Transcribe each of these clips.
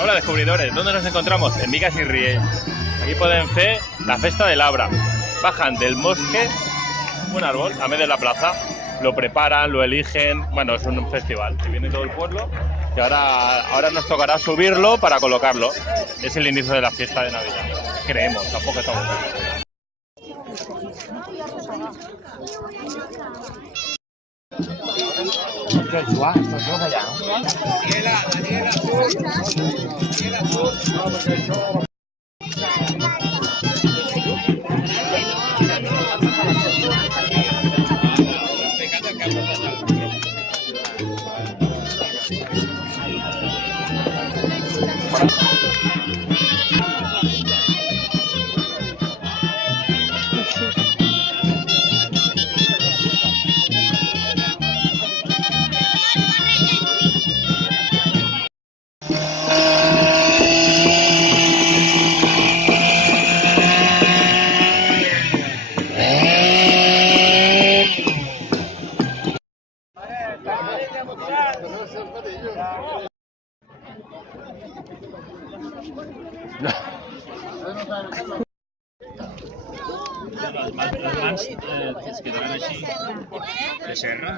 Hola descubridores, ¿dónde nos encontramos? En Migas y Riells. Aquí pueden ver la festa de Labra. Bajan del bosque un árbol a medio de la plaza, lo preparan, lo eligen, bueno, es un festival, que viene todo el pueblo y ahora nos tocará subirlo para colocarlo. Es el inicio de la fiesta de Navidad. Creemos, tampoco estamos seguros. Les mans es quedaran així de serra.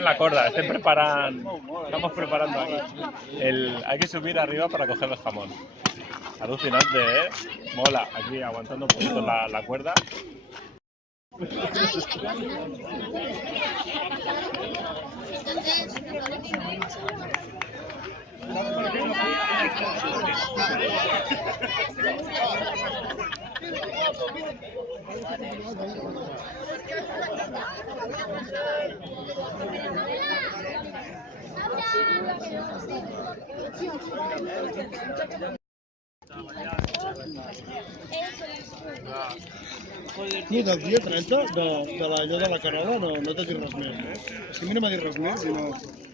Tienen la corda, estamos preparando aquí. Hay que subir arriba para coger el jamón. Alucinante, ¿eh? Mola, aquí aguantando un poquito la cuerda. No, del dia 30 de allò de la Carola no t'ha dit res més, eh? És que a mi no m'ha dit res més i no...